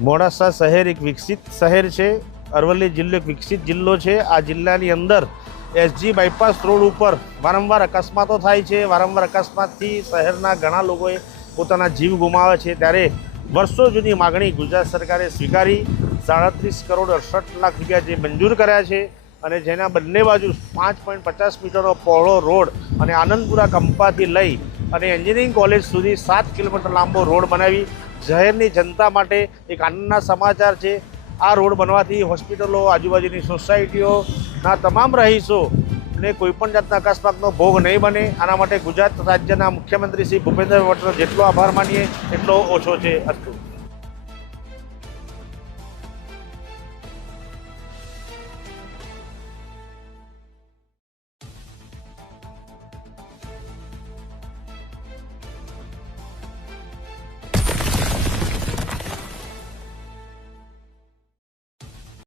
મોડાસા શહેર એક વિકસિત શહેર છે. અરવલ્લી જિલ્લો એક વિકસિત જિલ્લો છે. આ જિલ્લાની અંદર એસજી બાયપાસ રોડ ઉપર વારંવાર અકસ્માતો થાય છે. વારંવાર અકસ્માતથી શહેરના ઘણા લોકોએ પોતાના જીવ ગુમાવે છે. ત્યારે વર્ષો જૂની માગણી ગુજરાત સરકારે સ્વીકારી 37 કરોડ 68 લાખ રૂપિયા જે મંજૂર કર્યા છે અને જેના બંને બાજુ 5.50 મીટરનો પહોળો રોડ અને આનંદપુરા કંપાથી લઈ અને એન્જિનિયરિંગ કોલેજ સુધી 7 કિલોમીટર લાંબો રોડ બનાવી શહેરની જનતા માટે એક આનંદના સમાચાર છે. આ રોડ બનવાથી હોસ્પિટલો, આજુબાજુની સોસાયટીઓના તમામ રહીશોને કોઈપણ જાતના અકસ્માતનો ભોગ નહીં બને. આના માટે ગુજરાત રાજ્યના મુખ્યમંત્રી શ્રી ભૂપેન્દ્ર પટેલનો જેટલો આભાર માનીએ એટલો ઓછો છે. અસ્તુ.